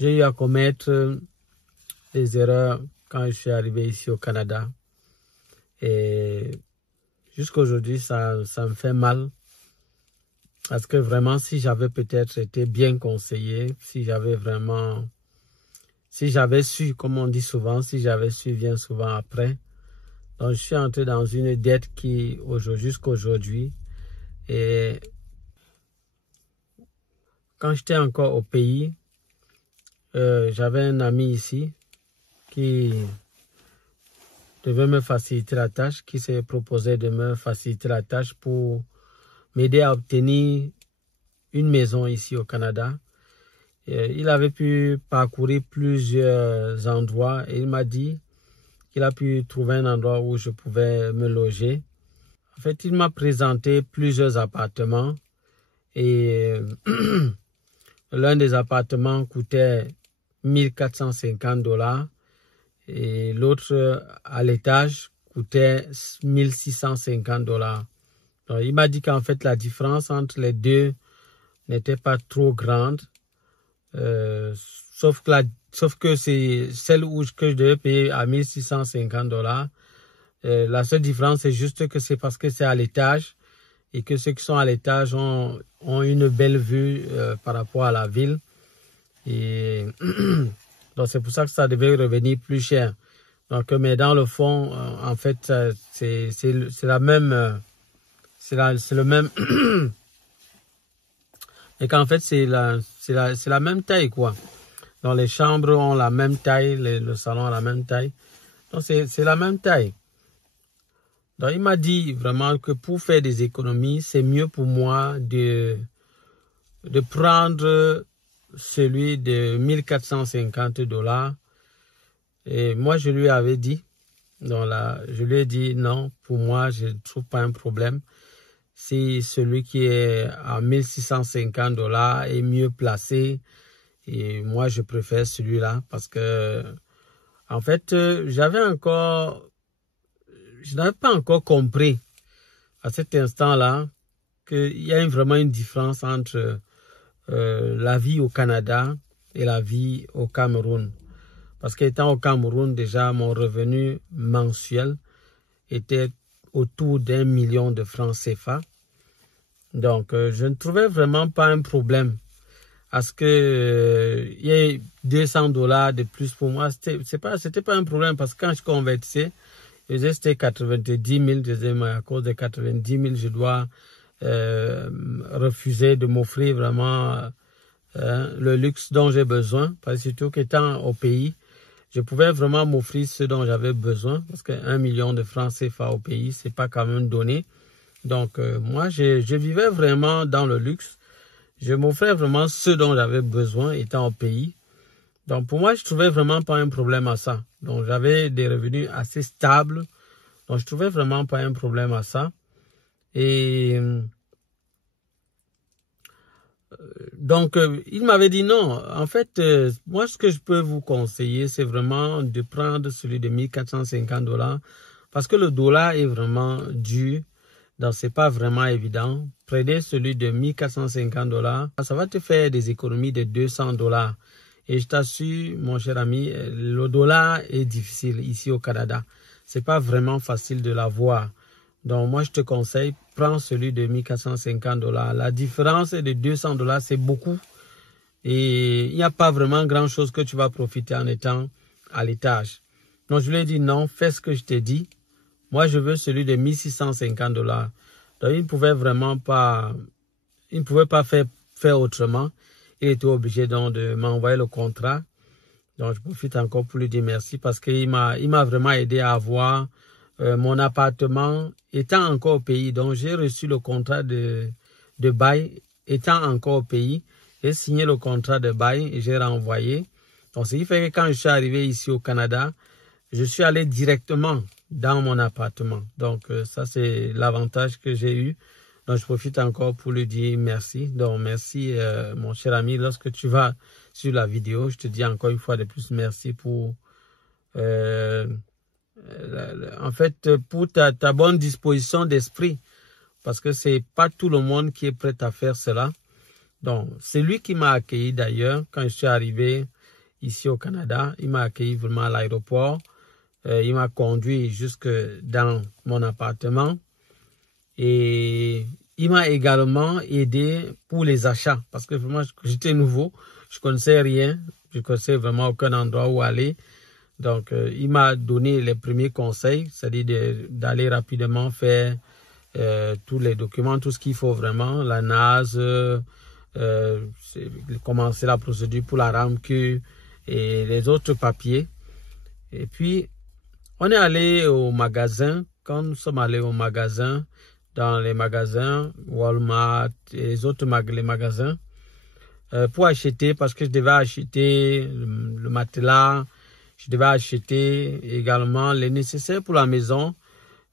j'ai eu à commettre des erreurs quand je suis arrivé ici au Canada. Et jusqu'à aujourd'hui, ça me fait mal. Parce que vraiment, si j'avais peut-être été bien conseillé, si j'avais su, comme on dit souvent, si j'avais su bien souvent après. Donc, je suis entré dans une dette qui, jusqu'à aujourd'hui, et quand j'étais encore au pays, j'avais un ami ici qui devait me faciliter la tâche, qui s'est proposé de me faciliter la tâche pour m'aider à obtenir une maison ici au Canada. Il avait pu parcourir plusieurs endroits et il m'a dit qu'il a pu trouver un endroit où je pouvais me loger. En fait, il m'a présenté plusieurs appartements et l'un des appartements coûtait 1450 $ et l'autre à l'étage coûtait 1650 $. Donc, il m'a dit qu'en fait la différence entre les deux n'était pas trop grande, sauf que c'est celle que je devais payer à 1650 $. La seule différence, c'est juste que c'est parce que c'est à l'étage et que ceux qui sont à l'étage ont une belle vue par rapport à la ville. Et donc c'est pour ça que ça devait revenir plus cher. Donc, mais dans le fond, en fait, c'est la même, c'est le même, et qu'en fait c'est la même taille quoi. Donc les chambres ont la même taille, le salon a la même taille. Donc c'est la même taille. Donc il m'a dit vraiment que pour faire des économies, c'est mieux pour moi de prendre celui de 1450 $. Et moi, je lui avais dit, donc là, je lui ai dit non, pour moi, je ne trouve pas un problème. Si celui qui est à 1650 $ est mieux placé, et moi, je préfère celui-là parce que, en fait, je n'avais pas encore compris à cet instant-là qu'il y a vraiment une différence entre la vie au Canada et la vie au Cameroun. Parce qu'étant au Cameroun, déjà, mon revenu mensuel était autour d'1 million de francs CFA. Donc, je ne trouvais vraiment pas un problème. Parce que il y a 200 $ de plus pour moi, c'était pas un problème. Parce que quand je convertissais, c'était 90 000. Je disais, mais à cause de 90 000, je dois refuser de m'offrir vraiment le luxe dont j'ai besoin. Parce que surtout qu'étant au pays, je pouvais vraiment m'offrir ce dont j'avais besoin. Parce que 1 million de francs CFA au pays, c'est pas quand même donné. Donc, moi, je vivais vraiment dans le luxe. Je m'offrais vraiment ce dont j'avais besoin étant au pays. Donc, pour moi, je trouvais vraiment pas un problème à ça. Donc, j'avais des revenus assez stables. Donc, je trouvais vraiment pas un problème à ça. Et donc, il m'avait dit non. En fait, moi, ce que je peux vous conseiller, c'est vraiment de prendre celui de 1450 $. Parce que le dollar est vraiment dur. Donc, c'est pas vraiment évident. Prenez celui de 1450 $. Ça va te faire des économies de 200 $. Et je t'assure, mon cher ami, le dollar est difficile ici au Canada. C'est pas vraiment facile de l'avoir. Donc, moi, je te conseille, prends celui de 1450 $. La différence de 200 $, c'est beaucoup. Et il n'y a pas vraiment grand-chose que tu vas profiter en étant à l'étage. Donc, je lui ai dit non, fais ce que je t'ai dit. Moi, je veux celui de 1650 $. Donc, il ne pouvait pas faire autrement. Il était obligé donc de m'envoyer le contrat. Donc, je profite encore pour lui dire merci parce qu'il m'a vraiment aidé à avoir mon appartement étant encore au pays. Donc, j'ai reçu le contrat de bail étant encore au pays. J'ai signé le contrat de bail et j'ai renvoyé. Donc, ce qui fait que quand je suis arrivé ici au Canada, je suis allé directement dans mon appartement. Donc, ça, c'est l'avantage que j'ai eu. Donc, je profite encore pour lui dire merci. Donc, merci, mon cher ami. Lorsque tu vas sur la vidéo, je te dis encore une fois de plus merci pour, en fait, pour ta bonne disposition d'esprit. Parce que c'est pas tout le monde qui est prêt à faire cela. Donc, c'est lui qui m'a accueilli d'ailleurs quand je suis arrivé. ici au Canada. Il m'a accueilli vraiment à l'aéroport. Il m'a conduit jusque dans mon appartement. Et il m'a également aidé pour les achats. Parce que vraiment, j'étais nouveau. Je connaissais rien. Je connaissais vraiment aucun endroit où aller. Donc, il m'a donné les premiers conseils. C'est-à-dire d'aller rapidement faire tous les documents, tout ce qu'il faut vraiment. La NAS, commencer la procédure pour la RAMQ et les autres papiers. Et puis, on est allé au magasin. Quand nous sommes allés au magasin, dans les magasins, Walmart et les autres magasins, pour acheter, parce que je devais acheter le matelas, je devais acheter également les nécessaires pour la maison.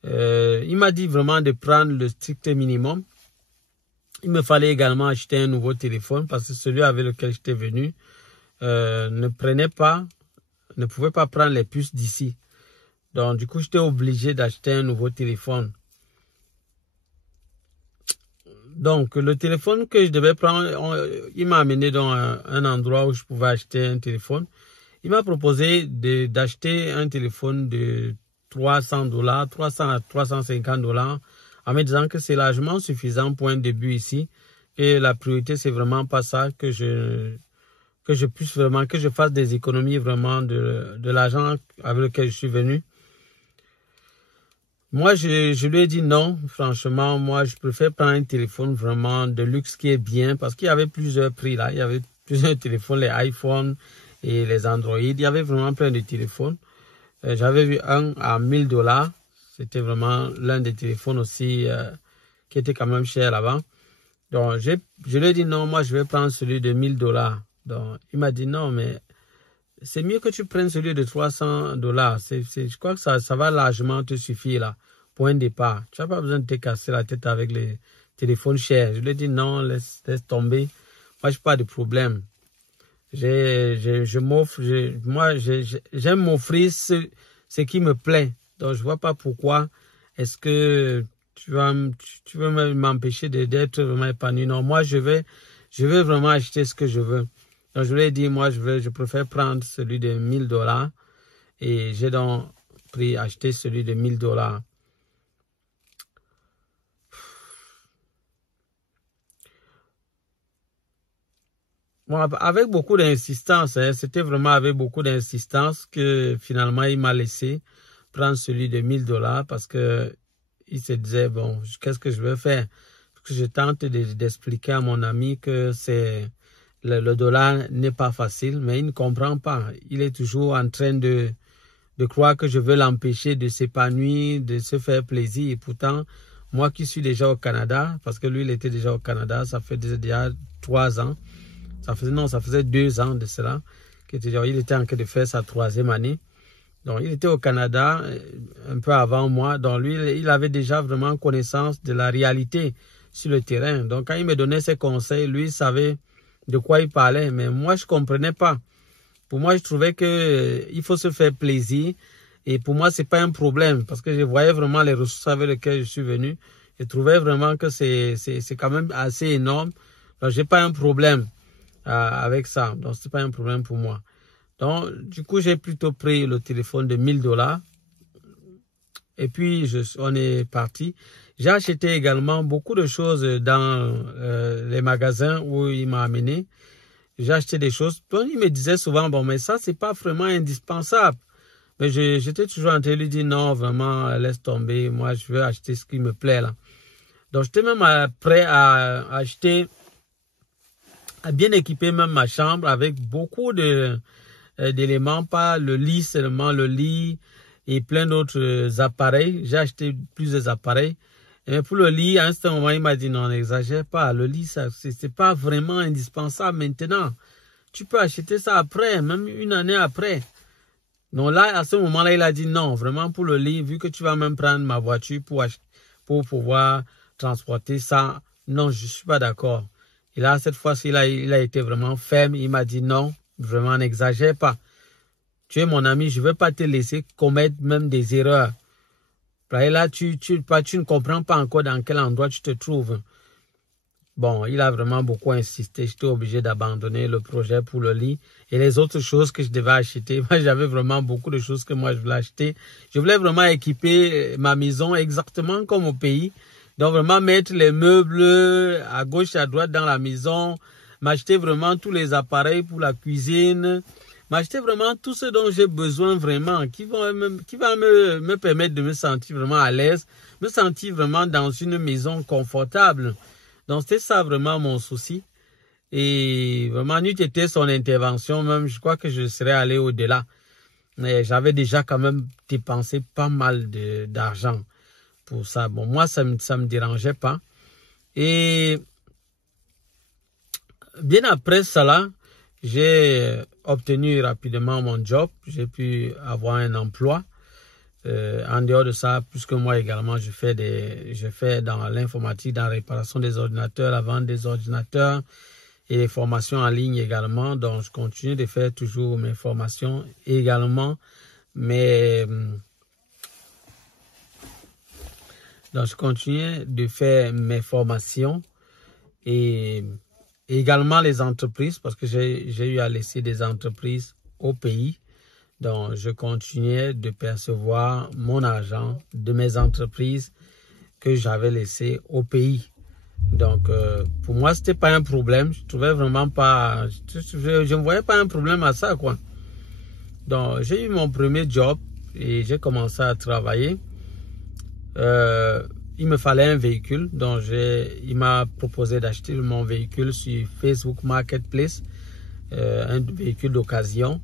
Il m'a dit vraiment de prendre le strict minimum. Il me fallait également acheter un nouveau téléphone parce que celui avec lequel j'étais venu ne pouvait pas prendre les puces d'ici. Donc, du coup, j'étais obligé d'acheter un nouveau téléphone. Donc, le téléphone que je devais prendre, il m'a amené dans un endroit où je pouvais acheter un téléphone. Il m'a proposé d'acheter un téléphone de $300, 300 à $350, en me disant que c'est largement suffisant pour un début ici. Et la priorité, c'est vraiment pas ça, que je puisse vraiment, que je fasse des économies vraiment de l'argent avec lequel je suis venu. Moi, je lui ai dit non, franchement, moi, je préfère prendre un téléphone vraiment de luxe qui est bien, parce qu'il y avait plusieurs prix là, il y avait plusieurs téléphones, les iPhones et les Android, il y avait vraiment plein de téléphones. J'avais vu un à $1000, c'était vraiment l'un des téléphones aussi qui était quand même cher là-bas. Donc, je lui ai dit non, moi, je vais prendre celui de $1000. Donc, il m'a dit non, mais c'est mieux que tu prennes celui de $300. Je crois que ça va largement te suffire là, pour un départ. Tu n'as pas besoin de te casser la tête avec les téléphones chers. Je lui ai dit non, laisse tomber. Moi, je n'ai pas de problème. Moi, j'aime m'offrir ce qui me plaît. Donc, je ne vois pas pourquoi est-ce que tu veux m'empêcher d'être vraiment épanoui. Non, moi, je veux vraiment acheter ce que je veux. Donc, je lui ai dit, moi, je préfère prendre celui de $1000 et j'ai donc acheté celui de $1000. Bon, avec beaucoup d'insistance, hein, c'était vraiment avec beaucoup d'insistance que finalement, il m'a laissé prendre celui de $1000 parce que il se disait, bon, qu'est-ce que je vais faire? Parce que je tente d'expliquer à mon ami que le dollar n'est pas facile, mais il ne comprend pas. Il est toujours en train de croire que je veux l'empêcher de s'épanouir, de se faire plaisir. Et pourtant, moi qui suis déjà au Canada, parce que lui, il était déjà au Canada, ça fait déjà 3 ans. Ça faisait 2 ans de cela. Il était en train de faire sa 3e année. Donc, il était au Canada un peu avant moi. Donc, lui, il avait déjà vraiment connaissance de la réalité sur le terrain. Donc, quand il me donnait ses conseils, lui, il savait de quoi il parlait. Mais moi, je ne comprenais pas. Pour moi, je trouvais qu'il faut se faire plaisir. Et pour moi, ce n'est pas un problème. Parce que je voyais vraiment les ressources avec lesquelles je suis venu. Je trouvais vraiment que c'est quand même assez énorme. Donc, je n'ai pas un problème avec ça. Donc, ce n'est pas un problème pour moi. Donc, du coup, j'ai plutôt pris le téléphone de $1000. Et puis, on est parti. J'ai acheté également beaucoup de choses dans les magasins où il m'a amené. J'ai acheté des choses. Donc, il me disait souvent, bon, mais ça, c'est pas vraiment indispensable. Mais j'étais toujours en train de lui dire, non, vraiment, laisse tomber. Moi, je veux acheter ce qui me plaît, là. Donc, j'étais même prêt à acheter, à bien équiper même ma chambre avec beaucoup d'éléments, pas le lit seulement, le lit et plein d'autres appareils. J'ai acheté plusieurs appareils. Et pour le lit, à un certain moment, il m'a dit non, n'exagère pas. Le lit, c'est pas vraiment indispensable maintenant. Tu peux acheter ça après, même une année après. Donc là, à ce moment-là, il a dit non, vraiment pour le lit, vu que tu vas même prendre ma voiture pour pouvoir transporter ça, non, je suis pas d'accord. Et là, cette fois-ci, il a été vraiment ferme. Il m'a dit non, vraiment, n'exagère pas. Tu es mon ami, je ne veux pas te laisser commettre même des erreurs. Et là, tu ne comprends pas encore dans quel endroit tu te trouves. Bon, il a vraiment beaucoup insisté. J'étais obligé d'abandonner le projet pour le lit et les autres choses que je devais acheter. Moi, j'avais vraiment beaucoup de choses que moi, je voulais acheter. Je voulais vraiment équiper ma maison exactement comme au pays. Donc, vraiment mettre les meubles à gauche et à droite dans la maison. M'acheter vraiment tous les appareils pour la cuisine. M'acheter vraiment tout ce dont j'ai besoin vraiment, qui va me permettre de me sentir vraiment à l'aise, me sentir vraiment dans une maison confortable. Donc, c'était ça vraiment mon souci. Et vraiment, n'eût été son intervention, même, je crois que je serais allé au-delà. Mais j'avais déjà quand même dépensé pas mal d'argent pour ça. Bon, moi, ça me dérangeait pas. Et bien après cela, j'ai obtenu rapidement mon job. J'ai pu avoir un emploi. En dehors de ça, puisque moi également, je fais dans l'informatique, dans la réparation des ordinateurs, la vente des ordinateurs et les formations en ligne également. Donc, je continue de faire toujours mes formations également. Donc, je continue de faire mes formations et également les entreprises, parce que j'ai eu à laisser des entreprises au pays. Donc, je continuais de percevoir mon argent de mes entreprises que j'avais laissées au pays. Donc, pour moi, c'était pas un problème. Je trouvais vraiment pas, je ne voyais pas un problème à ça, quoi. Donc, j'ai eu mon premier job et j'ai commencé à travailler. Il me fallait un véhicule. Donc, il m'a proposé d'acheter mon véhicule sur Facebook Marketplace, un véhicule d'occasion.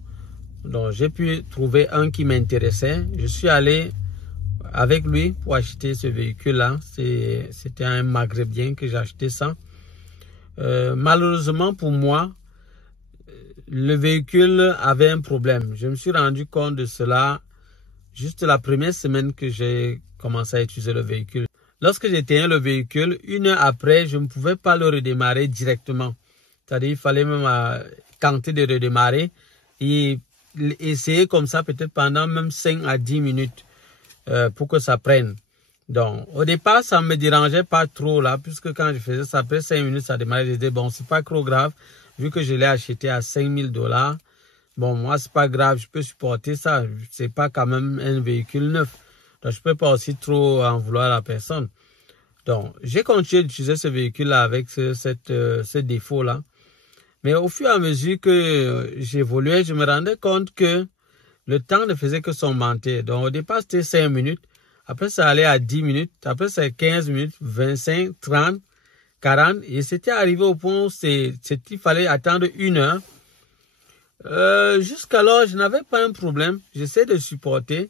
Donc, j'ai pu trouver un qui m'intéressait. Je suis allé avec lui pour acheter ce véhicule-là. C'était un Maghrébien que j'ai acheté ça. Malheureusement pour moi, le véhicule avait un problème. Je me suis rendu compte de cela juste la première semaine que j'ai commencé à utiliser le véhicule. Lorsque j'éteignais le véhicule, 1 heure après, je ne pouvais pas le redémarrer directement. C'est-à-dire il fallait même tenter de redémarrer et essayer comme ça peut-être pendant même 5 à 10 minutes pour que ça prenne. Donc, au départ, ça ne me dérangeait pas trop là, puisque quand je faisais ça, après 5 minutes, ça démarrait. Je disais, bon, c'est pas trop grave, vu que je l'ai acheté à 5 000 $. Bon, moi, c'est pas grave, je peux supporter ça. C'est pas quand même un véhicule neuf. Donc, je peux pas aussi trop en vouloir à la personne. Donc, j'ai continué d'utiliser ce véhicule-là avec ce défaut-là. Mais au fur et à mesure que j'évoluais, je me rendais compte que le temps ne faisait que s'augmenter. Donc, au départ, c'était 5 minutes. Après, ça allait à 10 minutes. Après, c'est 15 minutes, 25, 30, 40. Et c'était arrivé au point où il fallait attendre 1 heure. Jusqu'alors, je n'avais pas un problème. J'essaie de supporter.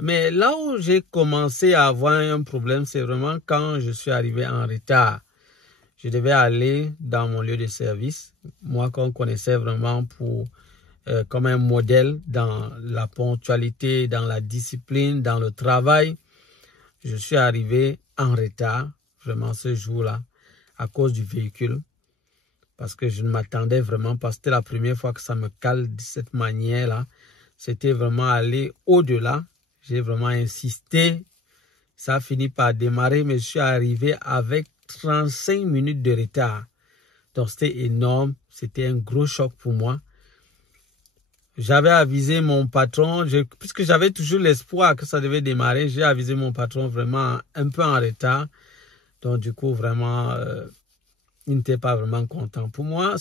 Mais là où j'ai commencé à avoir un problème, c'est vraiment quand je suis arrivé en retard. Je devais aller dans mon lieu de service. Moi, qu'on connaissait vraiment comme un modèle dans la ponctualité, dans la discipline, dans le travail. Je suis arrivé en retard, vraiment ce jour-là, à cause du véhicule. Parce que je ne m'attendais vraiment pas. C'était la première fois que ça me cale de cette manière-là. C'était vraiment aller au-delà. J'ai vraiment insisté. Ça a fini par démarrer, mais je suis arrivé avec 35 minutes de retard. Donc, c'était énorme. C'était un gros choc pour moi. J'avais avisé mon patron, puisque j'avais toujours l'espoir que ça devait démarrer, j'ai avisé mon patron vraiment un peu en retard. Donc, du coup, vraiment, il n'était pas vraiment content. Pour moi,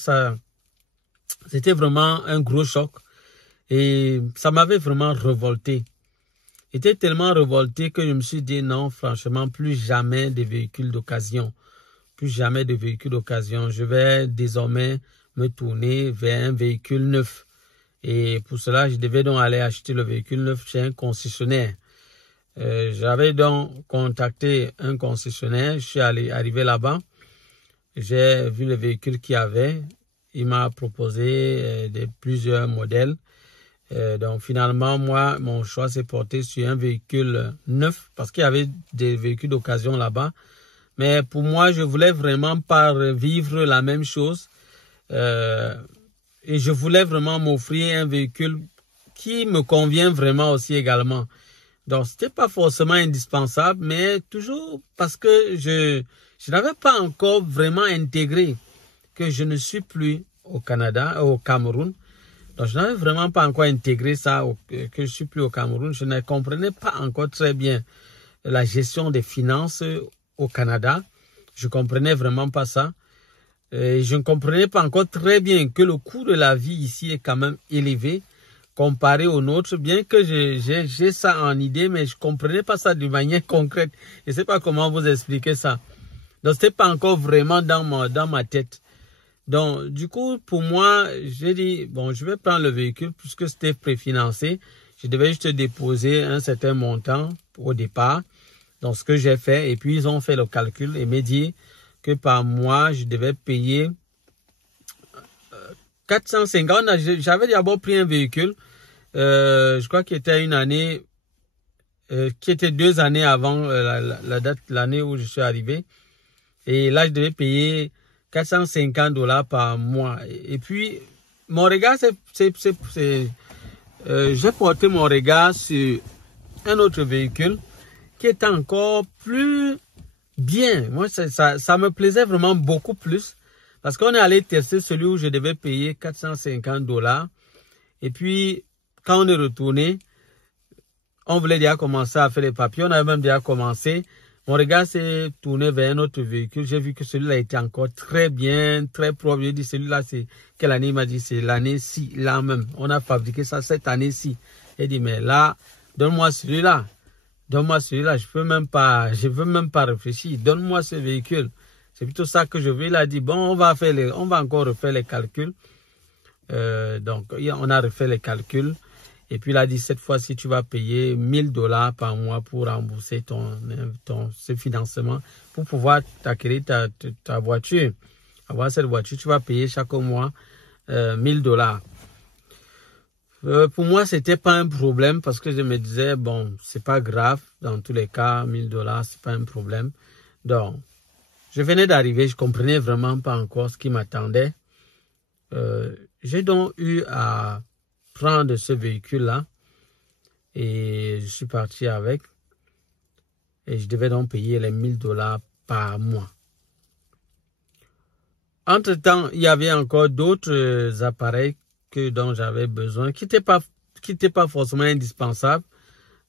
c'était vraiment un gros choc. Et ça m'avait vraiment révolté. J'étais tellement révolté que je me suis dit non, franchement, plus jamais de véhicules d'occasion. Plus jamais de véhicules d'occasion. Je vais désormais me tourner vers un véhicule neuf. Et pour cela, je devais donc aller acheter le véhicule neuf chez un concessionnaire. J'avais donc contacté un concessionnaire. Je suis arrivé là-bas. J'ai vu le véhicule qu'il y avait. Il m'a proposé plusieurs modèles. Donc finalement, moi, mon choix s'est porté sur un véhicule neuf parce qu'il y avait des véhicules d'occasion là-bas. Mais pour moi, je voulais vraiment pas vivre la même chose. Et je voulais vraiment m'offrir un véhicule qui me convient vraiment aussi également. Donc, c'était pas forcément indispensable, mais toujours parce que je n'avais pas encore vraiment intégré que je ne suis plus au Canada, au Cameroun. Donc, je n'avais vraiment pas encore intégré ça, que je suis plus au Cameroun. Je ne comprenais pas encore très bien la gestion des finances au Canada. Je comprenais vraiment pas ça. Et je ne comprenais pas encore très bien que le coût de la vie ici est quand même élevé comparé au nôtre, bien que j'ai ça en idée, mais je comprenais pas ça de manière concrète. Je sais pas comment vous expliquer ça. Donc, c'était pas encore vraiment dans ma tête. Donc, du coup, pour moi, j'ai dit, bon, je vais prendre le véhicule puisque c'était préfinancé. Je devais juste déposer un certain montant au départ. Donc, ce que j'ai fait, et puis ils ont fait le calcul et m'ont dit que par mois, je devais payer 450. J'avais d'abord pris un véhicule, je crois qu'il était une année, qui était 2 années avant la date, l'année où je suis arrivé. Et là, je devais payer 450 $ par mois. Et puis, mon regard, j'ai porté mon regard sur un autre véhicule qui est encore plus bien. Moi, ça me plaisait vraiment beaucoup plus parce qu'on est allé tester celui où je devais payer 450 $. Et puis, quand on est retourné, on voulait déjà commencer à faire les papiers. On avait même déjà commencé. Mon regard s'est tourné vers un autre véhicule. J'ai vu que celui-là était encore très bien, très propre. J'ai dit, celui-là, c'est quelle année? Il m'a dit, c'est l'année-ci, là même. On a fabriqué ça cette année-ci. J'ai dit, mais là, donne-moi celui-là. Donne-moi celui-là. Je veux même pas réfléchir. Donne-moi ce véhicule. C'est plutôt ça que je veux. Il a dit, bon, on va encore refaire les calculs. Donc, on a refait les calculs. Et puis, il a dit, cette fois-ci, tu vas payer 1000 $ par mois pour rembourser ce financement, pour pouvoir t'acquérir ta voiture. Avoir cette voiture, tu vas payer chaque mois 1000 $. Pour moi, c'était pas un problème parce que je me disais, bon, c'est pas grave. Dans tous les cas, 1000 $, c'est pas un problème. Donc, je venais d'arriver, je comprenais vraiment pas encore ce qui m'attendait. J'ai donc eu à prendre ce véhicule-là et je suis parti avec et je devais donc payer les 1000 $ par mois. Entre-temps, il y avait encore d'autres appareils dont j'avais besoin, qui n'étaient pas forcément indispensables,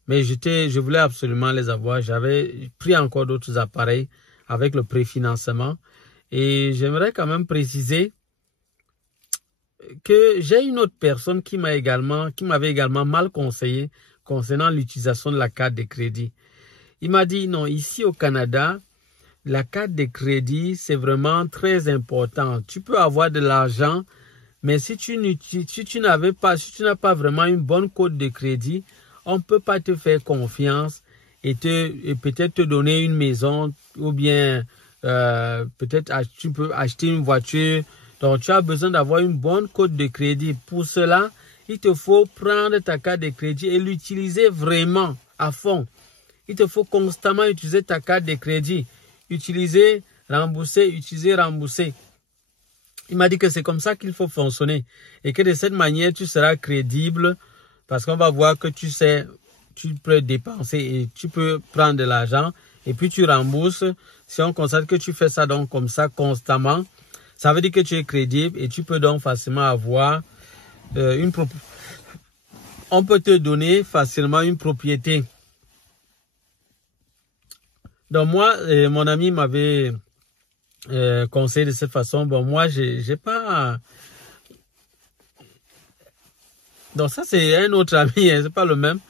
mais je voulais absolument les avoir. J'avais pris encore d'autres appareils avec le préfinancement et j'aimerais quand même préciser que j'ai une autre personne qui m'avait également mal conseillé concernant l'utilisation de la carte de crédit. Il m'a dit non, ici au Canada, la carte de crédit, c'est vraiment très important. Tu peux avoir de l'argent, mais si tu n'as pas vraiment une bonne cote de crédit, on ne peut pas te faire confiance et peut-être te donner une maison ou bien peut-être tu peux acheter une voiture. Donc, tu as besoin d'avoir une bonne cote de crédit. Pour cela, il te faut prendre ta carte de crédit et l'utiliser vraiment à fond. Il te faut constamment utiliser ta carte de crédit. Utiliser, rembourser, utiliser, rembourser. Il m'a dit que c'est comme ça qu'il faut fonctionner. Et que de cette manière, tu seras crédible parce qu'on va voir que tu sais, tu peux dépenser et tu peux prendre de l'argent et puis tu rembourses. Si on constate que tu fais ça donc comme ça constamment, ça veut dire que tu es crédible et tu peux donc facilement avoir on peut te donner facilement une propriété. Donc moi, mon ami m'avait conseillé de cette façon. Bon, moi, j'ai pas... Donc ça, c'est un autre ami, hein, c'est pas le même.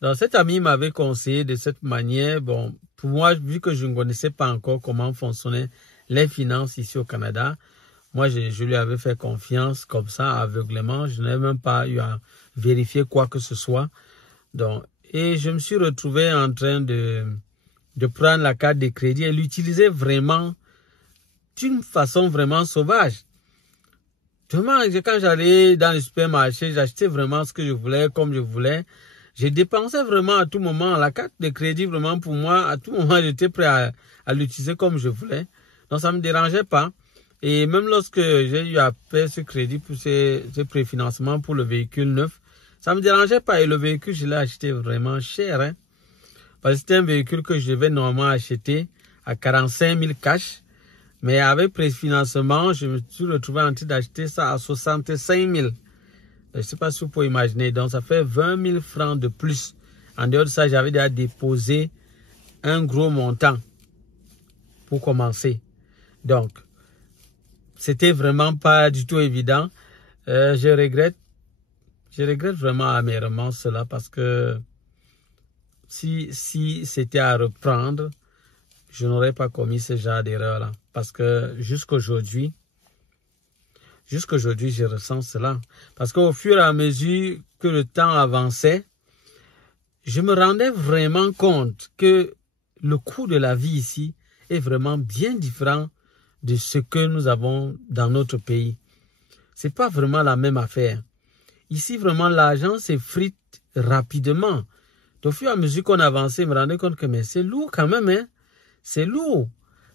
Donc cet ami m'avait conseillé de cette manière. Bon, pour moi, vu que je ne connaissais pas encore comment fonctionnaient les finances ici au Canada, moi, je lui avais fait confiance comme ça, aveuglément. Je n'avais même pas eu à vérifier quoi que ce soit. Donc, et je me suis retrouvé en train de prendre la carte de crédit et l'utiliser vraiment d'une façon vraiment sauvage. Quand j'allais dans le supermarché, j'achetais vraiment ce que je voulais, comme je voulais. Je dépensais vraiment à tout moment. La carte de crédit, vraiment, pour moi, à tout moment, j'étais prêt à l'utiliser comme je voulais. Donc, ça ne me dérangeait pas. Et même lorsque j'ai eu à payer ce crédit pour ce préfinancement pour le véhicule neuf, ça ne me dérangeait pas. Et le véhicule, je l'ai acheté vraiment cher. Hein. Parce que c'était un véhicule que je devais normalement acheter à 45 000 cash. Mais avec préfinancement, je me suis retrouvé en train d'acheter ça à 65 000. Je ne sais pas si vous pouvez imaginer. Donc, ça fait 20 000 francs de plus. En dehors de ça, j'avais déjà déposé un gros montant pour commencer. Donc, c'était vraiment pas du tout évident. Je regrette vraiment amèrement cela parce que si c'était à reprendre, je n'aurais pas commis ce genre d'erreur-là. Parce que jusqu'aujourd'hui, je ressens cela. Parce qu'au fur et à mesure que le temps avançait, je me rendais vraiment compte que le coût de la vie ici est vraiment bien différent de ce que nous avons dans notre pays. C'est pas vraiment la même affaire. Ici, vraiment, l'argent s'effrite rapidement. Au fur et à mesure qu'on avançait, je me rendais compte que c'est lourd quand même, hein. C'est lourd.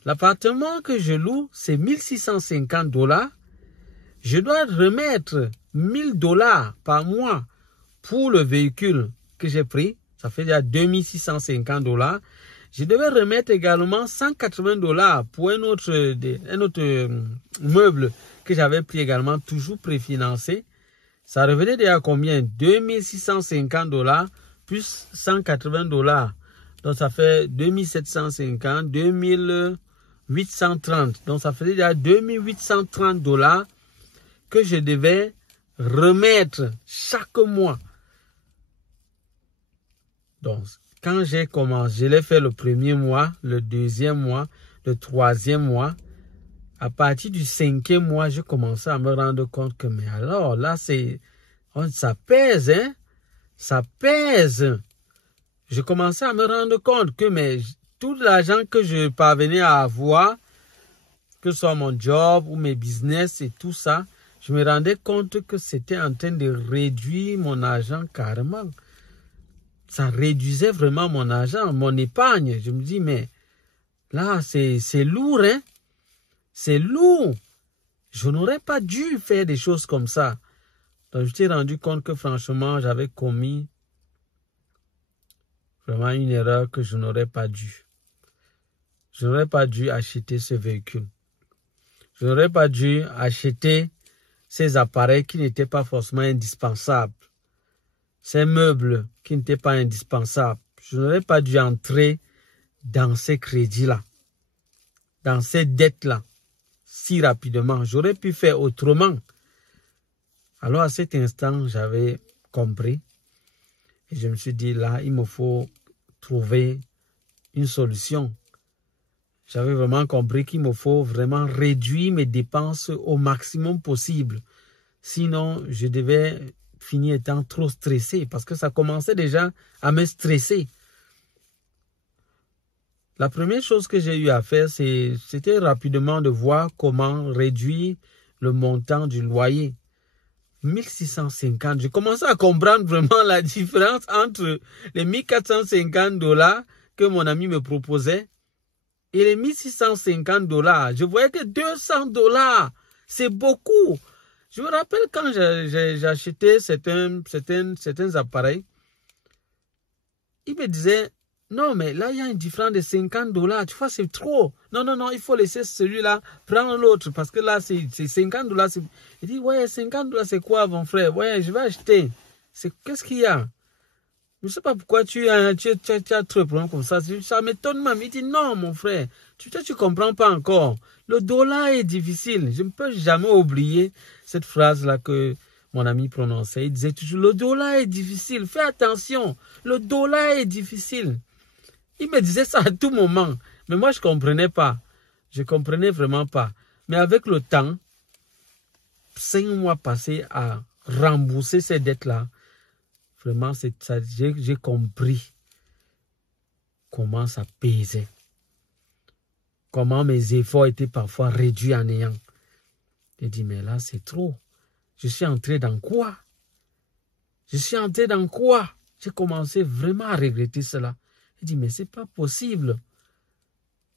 L'appartement que je loue, c'est 1650 $. Je dois remettre 1000 $ par mois pour le véhicule que j'ai pris. Ça fait déjà 2650 $. Je devais remettre également 180 $ pour un autre meuble que j'avais pris également, toujours préfinancé. Ça revenait déjà à combien? 2650 $ plus 180 $. Donc ça fait 2750, 2830. Donc ça faisait déjà 2830 $ que je devais remettre chaque mois. Donc, quand j'ai commencé, je l'ai fait le premier mois, le deuxième mois, le troisième mois. À partir du 5e mois, je commençais à me rendre compte que, mais alors, là, ça pèse, hein? Ça pèse. Je commençais à me rendre compte que, mais tout l'argent que je parvenais à avoir, que ce soit mon job ou mes business et tout ça, je me rendais compte que c'était en train de réduire mon argent carrément. Ça réduisait vraiment mon argent, mon épargne. Je me dis, mais là, c'est lourd, hein? C'est lourd. Je n'aurais pas dû faire des choses comme ça. Donc, je t'ai rendu compte que franchement, j'avais commis vraiment une erreur que je n'aurais pas dû. Je n'aurais pas dû acheter ce véhicule. Je n'aurais pas dû acheter ces appareils qui n'étaient pas forcément indispensables. Ces meubles qui n'étaient pas indispensables. Je n'aurais pas dû entrer dans ces crédits-là, dans ces dettes-là, si rapidement. J'aurais pu faire autrement. Alors à cet instant, j'avais compris. Et je me suis dit, là, il me faut trouver une solution. J'avais vraiment compris qu'il me faut vraiment réduire mes dépenses au maximum possible. Sinon, je devais finir étant trop stressé parce que ça commençait déjà à me stresser. La première chose que j'ai eu à faire, c'était rapidement de voir comment réduire le montant du loyer. 1650. Je commençais à comprendre vraiment la différence entre les 1450 $ que mon ami me proposait et les 1650 $. Je voyais que 200 $, c'est beaucoup. Je me rappelle quand j'ai acheté certains appareils, il me disait, non, mais là, il y a une différence de 50 $. Tu vois, c'est trop. Non, il faut laisser celui-là, prendre l'autre, parce que là, c'est 50 $. Il dit, ouais, 50 $, c'est quoi, mon frère? Ouais, je vais acheter. Qu'est-ce qu'il y a? Je ne sais pas pourquoi tu as trop de problèmes comme ça. Ça m'étonne même. Il dit, non, mon frère, tu ne comprends pas encore. Le dollar est difficile. Je ne peux jamais oublier cette phrase-là que mon ami prononçait. Il disait toujours, le dollar est difficile. Fais attention. Le dollar est difficile. Il me disait ça à tout moment. Mais moi, je ne comprenais pas. Je ne comprenais vraiment pas. Mais avec le temps, 5 mois passés à rembourser ces dettes-là, vraiment, j'ai compris comment ça pesait. Comment mes efforts étaient parfois réduits à néant. J'ai dit, mais là, c'est trop. Je suis entré dans quoi? J'ai commencé vraiment à regretter cela. J'ai dit, mais c'est pas possible.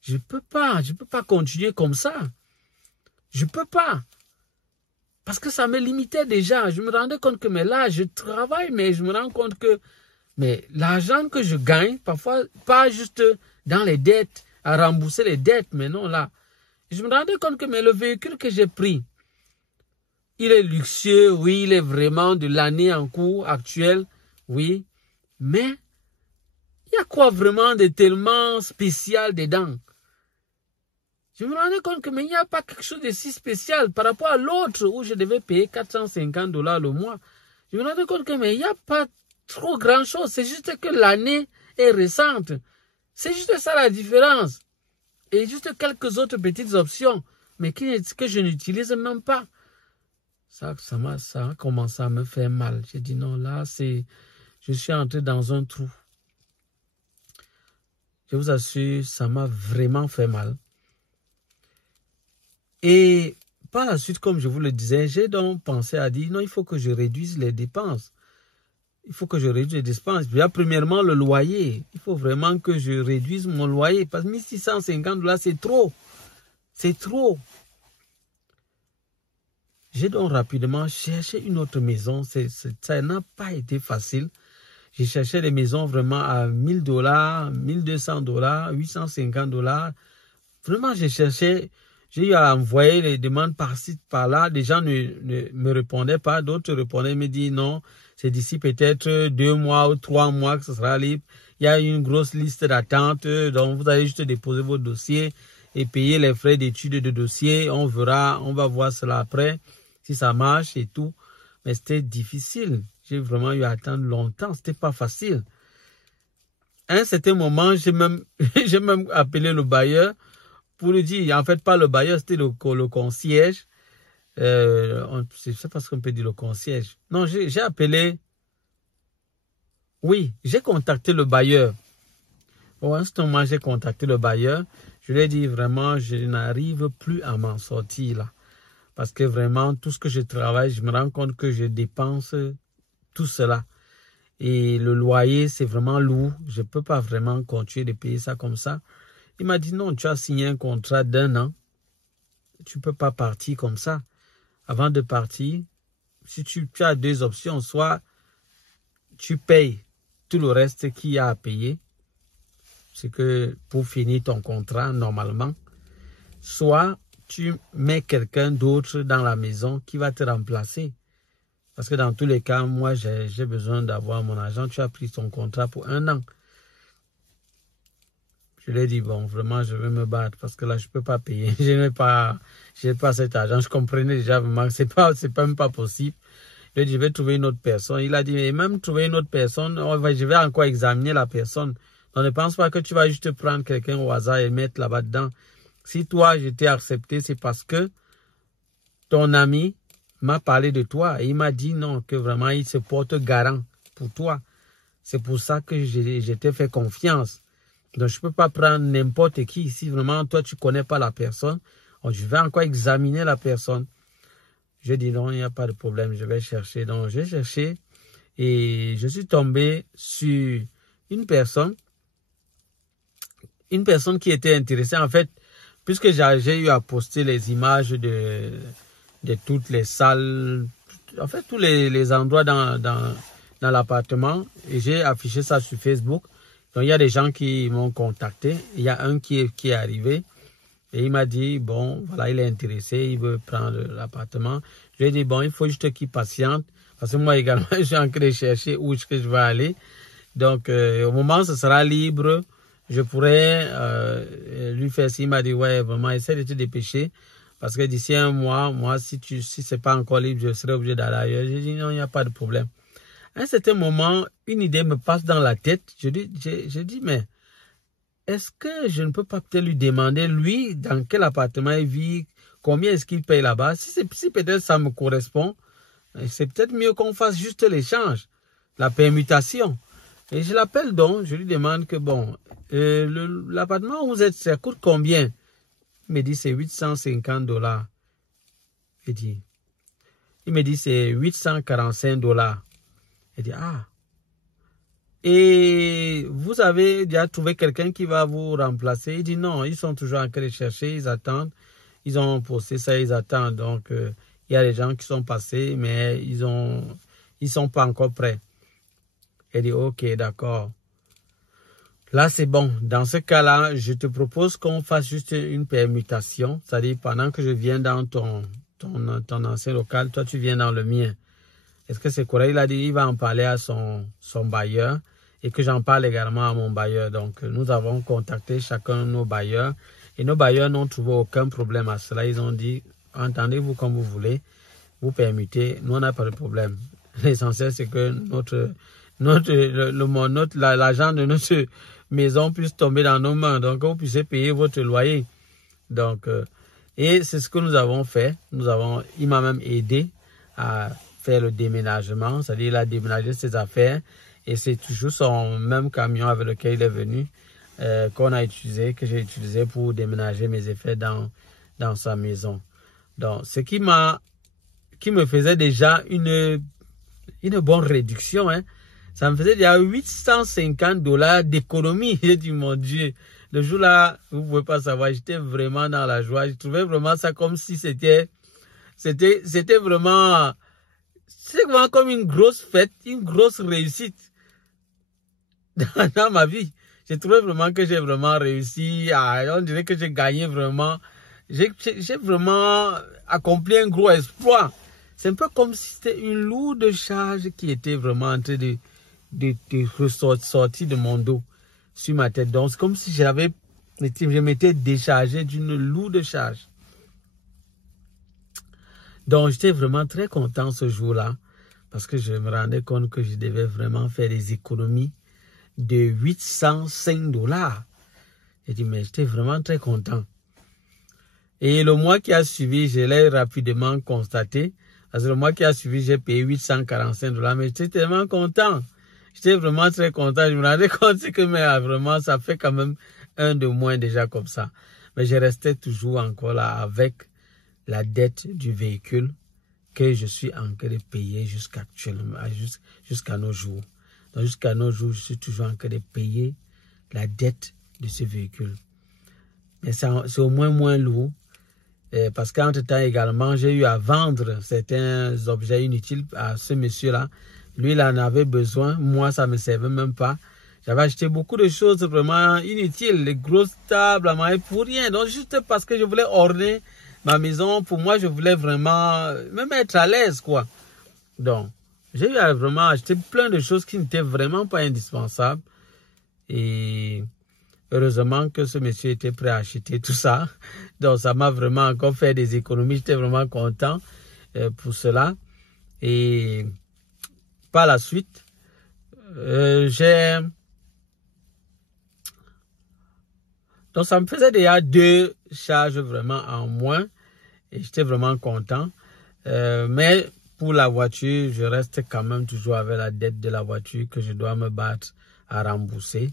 Je peux pas continuer comme ça. Je peux pas. Parce que ça me limitait déjà. Je me rendais compte que, mais là, je travaille, mais je me rends compte que Mais l'argent que je gagne, parfois, pas juste dans les dettes, à rembourser les dettes, mais non, là. Je me rendais compte que mais le véhicule que j'ai pris, il est luxueux, oui, il est vraiment de l'année en cours actuelle, oui. Mais, il y a quoi vraiment de tellement spécial dedans? Je me rendais compte que mais il n'y a pas quelque chose de si spécial par rapport à l'autre où je devais payer 450 $ le mois. Je me rendais compte que mais il n'y a pas trop grand chose. C'est juste que l'année est récente. C'est juste ça la différence. Et juste quelques autres petites options, mais que je n'utilise même pas. Ça a commencé à me faire mal. J'ai dit non, là, je suis entré dans un trou. Je vous assure, ça m'a vraiment fait mal. Et par la suite, comme je vous le disais, j'ai donc pensé à dire, non, il faut que je réduise les dépenses. Il faut que je réduise les dépenses. Bien, premièrement, le loyer. Il faut vraiment que je réduise mon loyer. Parce que 1650 $, c'est trop. C'est trop. J'ai donc rapidement cherché une autre maison. Ça n'a pas été facile. J'ai cherché des maisons vraiment à 1000 $, 1200 $, 850 $. Vraiment, j'ai cherché. J'ai eu à envoyer les demandes par-ci, par-là. Des gens ne me répondaient pas. D'autres répondaient, me disent non, c'est d'ici peut-être 2 mois ou 3 mois que ce sera libre. Il y a une grosse liste d'attente. Donc, vous allez juste déposer votre dossier et payer les frais d'étude de dossier. On verra, on va voir cela après, si ça marche et tout. Mais c'était difficile. J'ai vraiment eu à attendre longtemps. C'était pas facile. À un certain moment, j'ai même appelé le bailleur pour lui dire, en fait, pas le bailleur, c'était le concierge. C'est parce qu'on peut dire le concierge. Non, j'ai appelé. Oui, j'ai contacté le bailleur. Au instant, j'ai contacté le bailleur. Je lui ai dit vraiment, je n'arrive plus à m'en sortir là. Parce que vraiment, tout ce que je travaille, je me rends compte que je dépense tout cela. Et le loyer, c'est vraiment lourd. Je ne peux pas vraiment continuer de payer ça comme ça. Il m'a dit non, tu as signé un contrat d'1 an. Tu ne peux pas partir comme ça. Avant de partir, si tu as 2 options, soit tu payes tout le reste qu'il y a à payer, c'est que pour finir ton contrat normalement, soit tu mets quelqu'un d'autre dans la maison qui va te remplacer. Parce que dans tous les cas, moi j'ai besoin d'avoir mon argent. Tu as pris ton contrat pour 1 an. Je lui ai dit, bon, vraiment, je vais me battre parce que là, je ne peux pas payer. Je n'ai pas cet argent. Je comprenais déjà vraiment que c'est même pas possible. Je lui ai dit, je vais trouver une autre personne. Il a dit, mais même trouver une autre personne, je vais encore examiner la personne. Donc, ne pense pas que tu vas juste prendre quelqu'un au hasard et mettre là-bas dedans. Si toi, je t'ai accepté, c'est parce que ton ami m'a parlé de toi et il m'a dit non, que vraiment, il se porte garant pour toi. C'est pour ça que je t'ai fait confiance. Donc, je ne peux pas prendre n'importe qui. Si vraiment, toi, tu ne connais pas la personne, je vais encore examiner la personne. Je dis non, il n'y a pas de problème, je vais chercher. Donc, j'ai cherché et je suis tombé sur une personne qui était intéressée. En fait, puisque j'ai eu à poster les images de toutes les salles, en fait, tous les endroits dans l'appartement, et j'ai affiché ça sur Facebook. Donc, il y a des gens qui m'ont contacté. Il y a un qui est arrivé et il m'a dit, bon, voilà, il est intéressé, il veut prendre l'appartement. Je lui ai dit, bon, il faut juste qu'il patiente parce que moi également, je suis en train de chercher où est-ce que je vais aller. Donc, au moment où ce sera libre, je pourrais lui faire ça. Il m'a dit, ouais, vraiment, essaie de te dépêcher parce que d'ici 1 mois, moi, si c'est pas encore libre, je serai obligé d'aller ailleurs. J'ai dit, non, il n'y a pas de problème. À un certain moment, une idée me passe dans la tête. Je dis, mais est-ce que je ne peux pas peut-être lui demander, lui, dans quel appartement il vit, combien est-ce qu'il paye là-bas? Si peut-être ça me correspond, c'est peut-être mieux qu'on fasse juste l'échange, la permutation. Et je l'appelle donc, je lui demande que, bon, l'appartement où vous êtes, ça coûte combien? Il me dit, c'est 850 $. Il me dit, c'est 845 $. Il dit, ah. Et vous avez déjà trouvé quelqu'un qui va vous remplacer? Il dit, non, ils sont toujours en train de chercher, ils attendent. Ils ont posté ça, ils attendent. Donc, il y a des gens qui sont passés, mais ils sont pas encore prêts. Elle dit, ok, d'accord. Là, c'est bon. Dans ce cas-là, je te propose qu'on fasse juste une permutation. C'est-à-dire, pendant que je viens dans ton ancien local, toi, tu viens dans le mien. Est-ce que c'est correct? Il a dit, il va en parler à son bailleur et que j'en parle également à mon bailleur. Donc, nous avons contacté chacun de nos bailleurs et nos bailleurs n'ont trouvé aucun problème à cela. Ils ont dit, entendez-vous comme vous voulez, vous permettez, nous, on n'a pas de problème. L'essentiel, c'est que l'argent de notre maison puisse tomber dans nos mains, donc vous puissiez payer votre loyer. Donc, et c'est ce que nous avons fait. Il m'a même aidé à faire le déménagement, c'est-à-dire il a déménagé ses affaires et c'est toujours son même camion avec lequel il est venu que j'ai utilisé pour déménager mes effets dans sa maison. Donc, ce qui me faisait déjà une bonne réduction, hein. Ça me faisait déjà $850 d'économie. J'ai dit, mon Dieu, le jour-là, vous ne pouvez pas savoir, j'étais vraiment dans la joie. Je trouvais vraiment ça comme si c'était vraiment comme une grosse fête, une grosse réussite dans ma vie. J'ai trouvé vraiment que j'ai vraiment réussi. On dirait que j'ai gagné vraiment. J'ai vraiment accompli un gros exploit. C'est un peu comme si c'était une lourde charge qui était vraiment en train de ressortir de mon dos sur ma tête. Donc, c'est comme si je m'étais déchargé d'une lourde charge. Donc, j'étais vraiment très content ce jour-là parce que je me rendais compte que je devais vraiment faire des économies de $805. J'ai dit, mais j'étais vraiment très content. Et le mois qui a suivi, je l'ai rapidement constaté. Parce que le mois qui a suivi, j'ai payé $845, mais j'étais tellement content. J'étais vraiment très content. Je me rendais compte que vraiment, ça fait quand même un de moins déjà comme ça. Mais je restais toujours encore là avec la dette du véhicule que je suis en train de payer jusqu'à nos jours. Donc jusqu'à nos jours, je suis toujours en train de payer la dette de ce véhicule. Mais c'est au moins lourd. Parce qu'entre-temps également, j'ai eu à vendre certains objets inutiles à ce monsieur-là. Lui, il en avait besoin. Moi, ça ne me servait même pas. J'avais acheté beaucoup de choses vraiment inutiles. Les grosses tables à manger pour rien. Donc, juste parce que je voulais orner ma maison. Pour moi, je voulais vraiment même être à l'aise, quoi. Donc, j'ai eu à vraiment acheter plein de choses qui n'étaient vraiment pas indispensables. Et heureusement que ce monsieur était prêt à acheter tout ça. Donc, ça m'a vraiment encore fait des économies. J'étais vraiment content pour cela. Et par la suite, donc, ça me faisait déjà 2 charges vraiment en moins. Et j'étais vraiment content. Mais pour la voiture, je reste quand même toujours avec la dette de la voiture que je dois me battre à rembourser.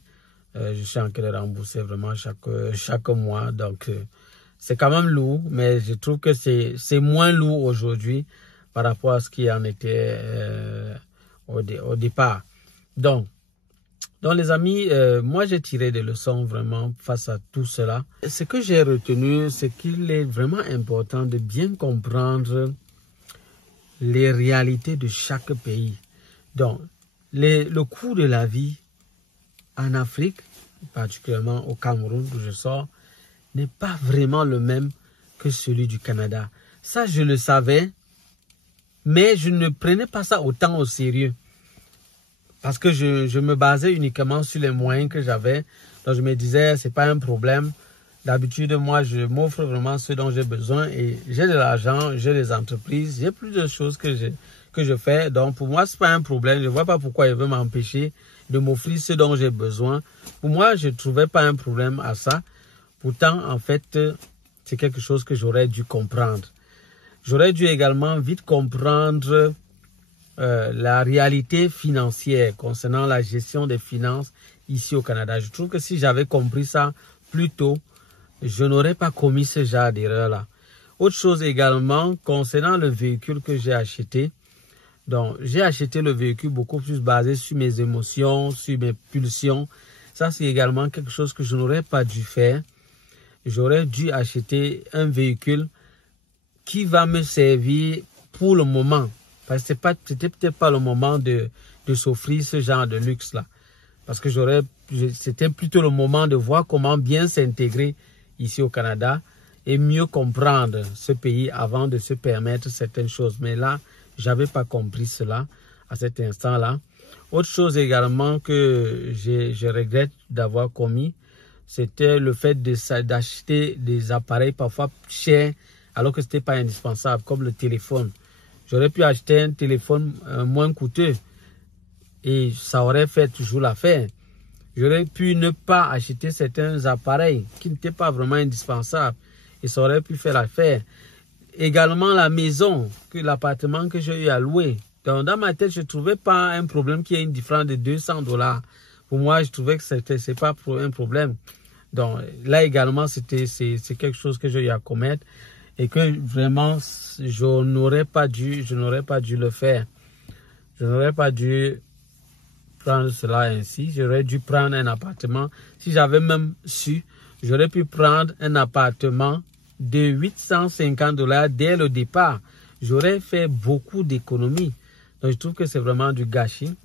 Je suis en train de rembourser vraiment chaque mois. Donc, c'est quand même lourd, mais je trouve que c'est moins lourd aujourd'hui par rapport à ce qui en était au départ. Donc les amis, moi j'ai tiré des leçons vraiment face à tout cela. Ce que j'ai retenu, c'est qu'il est vraiment important de bien comprendre les réalités de chaque pays. Donc, le coût de la vie en Afrique, particulièrement au Cameroun d'où je sors, n'est pas vraiment le même que celui du Canada. Ça, je le savais, mais je ne prenais pas ça autant au sérieux. Parce que je me basais uniquement sur les moyens que j'avais. Donc, je me disais, c'est pas un problème. D'habitude, moi, je m'offre vraiment ce dont j'ai besoin et j'ai de l'argent, j'ai des entreprises, j'ai plus de choses que je fais. Donc, pour moi, c'est pas un problème. Je vois pas pourquoi il veut m'empêcher de m'offrir ce dont j'ai besoin. Pour moi, je trouvais pas un problème à ça. Pourtant, en fait, c'est quelque chose que j'aurais dû comprendre. J'aurais dû également vite comprendre la réalité financière concernant la gestion des finances ici au Canada. Je trouve que si j'avais compris ça plus tôt, je n'aurais pas commis ce genre d'erreur-là. Autre chose également, concernant le véhicule que j'ai acheté. Donc, j'ai acheté le véhicule beaucoup plus basé sur mes émotions, sur mes pulsions. Ça, c'est également quelque chose que je n'aurais pas dû faire. J'aurais dû acheter un véhicule qui va me servir pour le moment. Parce que c'était peut-être pas le moment de de s'offrir ce genre de luxe-là. Parce que c'était plutôt le moment de voir comment bien s'intégrer ici au Canada et mieux comprendre ce pays avant de se permettre certaines choses. Mais là, j'avais pas compris cela à cet instant-là. Autre chose également que je regrette d'avoir commis, c'était le fait d'acheter des appareils parfois chers alors que ce n'était pas indispensable, comme le téléphone. J'aurais pu acheter un téléphone moins coûteux et ça aurait fait toujours l'affaire. J'aurais pu ne pas acheter certains appareils qui n'étaient pas vraiment indispensables et ça aurait pu faire l'affaire. Également la maison, l'appartement que j'ai eu à louer. Donc, dans ma tête, je ne trouvais pas un problème qui ait une différence de $200. Pour moi, je trouvais que c'est pas un problème. Donc là également, c'est quelque chose que j'ai eu à commettre et que vraiment, je n'aurais pas dû le faire. Je n'aurais pas dû prendre cela ainsi. J'aurais dû prendre un appartement. Si j'avais même su, j'aurais pu prendre un appartement de $850 dès le départ. J'aurais fait beaucoup d'économies. Donc, je trouve que c'est vraiment du gâchis.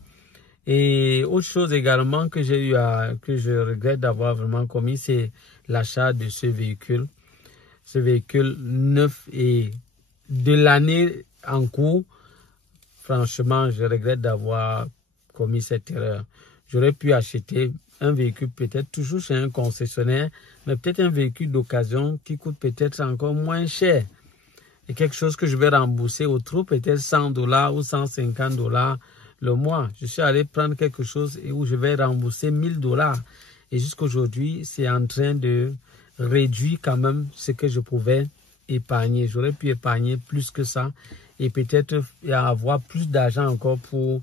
Et autre chose également que je regrette d'avoir vraiment commis, c'est l'achat de ce véhicule. Ce véhicule neuf et de l'année en cours. Franchement, je regrette d'avoir commis cette erreur. J'aurais pu acheter un véhicule peut-être toujours chez un concessionnaire, mais peut-être un véhicule d'occasion qui coûte peut-être encore moins cher. Et quelque chose que je vais rembourser au trop peut-être $100 ou $150 le mois. Je suis allé prendre quelque chose où je vais rembourser $1000. Et jusqu'aujourd'hui, c'est en train de réduire quand même ce que je pouvais épargner. J'aurais pu épargner plus que ça et peut-être avoir plus d'argent encore pour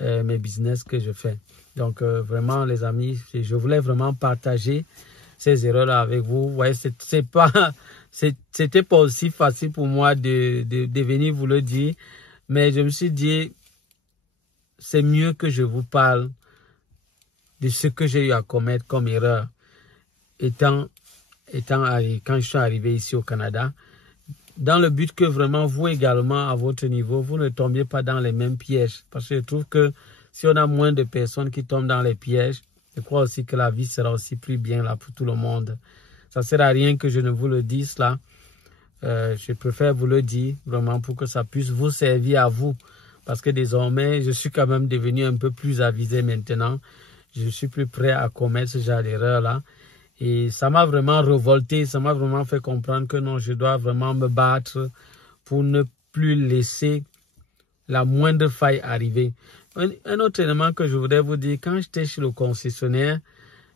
mes business que je fais. Donc vraiment les amis, je voulais vraiment partager ces erreurs-là avec vous. Vous voyez, c'était pas aussi facile pour moi de venir vous le dire, mais je me suis dit, c'est mieux que je vous parle de ce que j'ai eu à commettre comme erreur quand je suis arrivé ici au Canada, dans le but que vraiment vous également à votre niveau, vous ne tombiez pas dans les mêmes pièges. Parce que je trouve que si on a moins de personnes qui tombent dans les pièges, je crois aussi que la vie sera aussi plus bien là pour tout le monde. Ça ne sert à rien que je ne vous le dise là. Je préfère vous le dire vraiment pour que ça puisse vous servir à vous. Parce que désormais, je suis quand même devenu un peu plus avisé maintenant. Je suis plus prêt à commettre ce genre d'erreur-là. Et ça m'a vraiment révolté, ça m'a vraiment fait comprendre que non, je dois vraiment me battre pour ne plus laisser la moindre faille arriver. Un autre élément que je voudrais vous dire, quand j'étais chez le concessionnaire,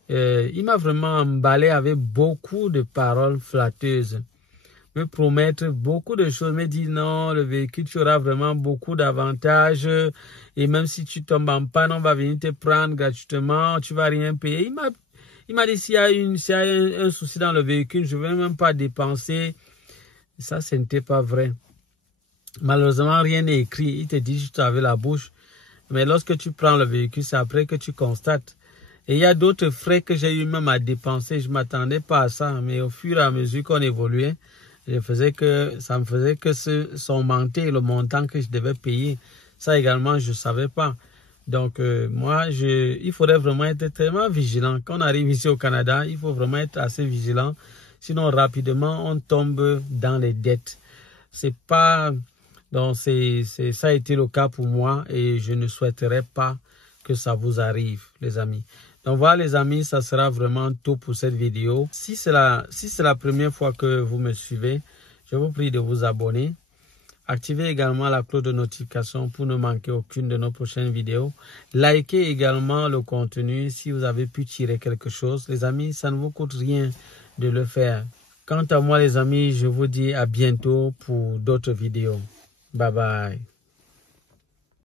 il m'a vraiment emballé avec beaucoup de paroles flatteuses. Me promettre beaucoup de choses, me dire non, le véhicule, tu auras vraiment beaucoup d'avantages et même si tu tombes en panne, on va venir te prendre gratuitement, tu vas rien payer. Il m'a dit s'il y a un souci dans le véhicule, je ne vais même pas dépenser. Ça, ce n'était pas vrai. Malheureusement, rien n'est écrit. Il te dit juste avec la bouche. Mais lorsque tu prends le véhicule, c'est après que tu constates. Et il y a d'autres frais que j'ai eu même à dépenser. Je ne m'attendais pas à ça. Mais au fur et à mesure qu'on évoluait, ça me faisait que s'augmenter le montant que je devais payer. Ça également, je ne savais pas. Donc, moi, il faudrait vraiment être tellement vigilant. Quand on arrive ici au Canada, il faut vraiment être assez vigilant. Sinon, rapidement, on tombe dans les dettes. Donc, ça a été le cas pour moi et je ne souhaiterais pas que ça vous arrive, les amis. Donc, voilà, les amis, ça sera vraiment tout pour cette vidéo. Si c'est la première fois que vous me suivez, je vous prie de vous abonner. Activez également la cloche de notification pour ne manquer aucune de nos prochaines vidéos. Likez également le contenu si vous avez pu tirer quelque chose. Les amis, ça ne vous coûte rien de le faire. Quant à moi, les amis, je vous dis à bientôt pour d'autres vidéos. Bye bye.